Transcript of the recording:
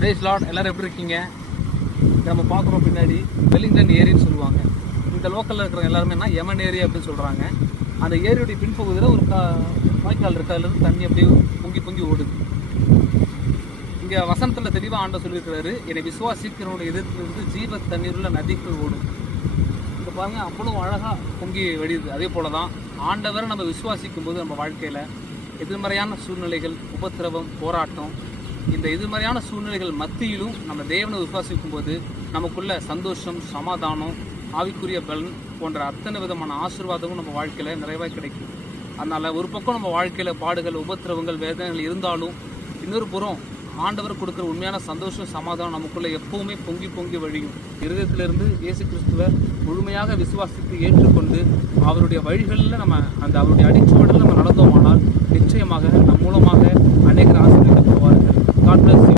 Price Lord. எல்லாரும் எப்படி இருக்கீங்க? நம்ம பார்க்குறோம் பின்னாடி வெலிங்டன் ஏரின்னு சொல்லுவாங்க. இந்த லோக்கலில் இருக்கிற எல்லாருமே என்ன யமன் ஏரி அப்படின்னு சொல்கிறாங்க. அந்த ஏரியுடைய பின்பகுதியில் ஒரு வாய்க்கால் இருக்குது. அதுலேருந்து தண்ணி அப்படியே பொங்கி பொங்கி ஓடுது. இங்கே வசனத்தில் தெளிவாக ஆண்டவர் சொல்லியிருக்கிறாரு, என்னை விசுவாசிக்கிறவனுடைய எதிர்ப்பிலிருந்து ஜீவ தண்ணீர் உள்ள நதிக்குள் ஓடும். இங்கே பாருங்கள், அவ்வளோ அழகாக பொங்கி வடியுது. அதே போல தான் ஆண்டவரை நம்ம விசுவாசிக்கும் போது நம்ம வாழ்க்கையில் எதிர்மறையான சூழ்நிலைகள், உபத்திரவம், போராட்டம், இந்த எதிர்மறையான சூழ்நிலைகள் மத்தியிலும் நம்ம தேவனை விசுவாசிக்கும் போது நமக்குள்ள சந்தோஷம், சமாதானம், ஆவிக்குரிய பலன் போன்ற அத்தனை விதமான ஆசீர்வாதமும் நம்ம வாழ்க்கையில் நிறைவாக கிடைக்கும். அதனால் ஒரு பக்கம் நம்ம வாழ்க்கையில் பாடுகள், உபத்திரவங்கள், வேதனைகள் இருந்தாலும் இன்னொரு புறம் ஆண்டவர் கொடுக்குற உண்மையான சந்தோஷம், சமாதானம் நமக்குள்ளே எப்பவுமே பொங்கி பொங்கி வழியும். இருதயத்திலிருந்து இயேசு கிறிஸ்துவை முழுமையாக விசுவாசித்து ஏற்றுக்கொண்டு அவருடைய வழிகளில் நம்ம அவருடைய அடிச்சுவடில் நம்ம நடந்தோமானால் நிச்சயமாக நம் மூலமாக அநேகர் ஆசீர்வதிக்கப்படுவார்கள். God bless you.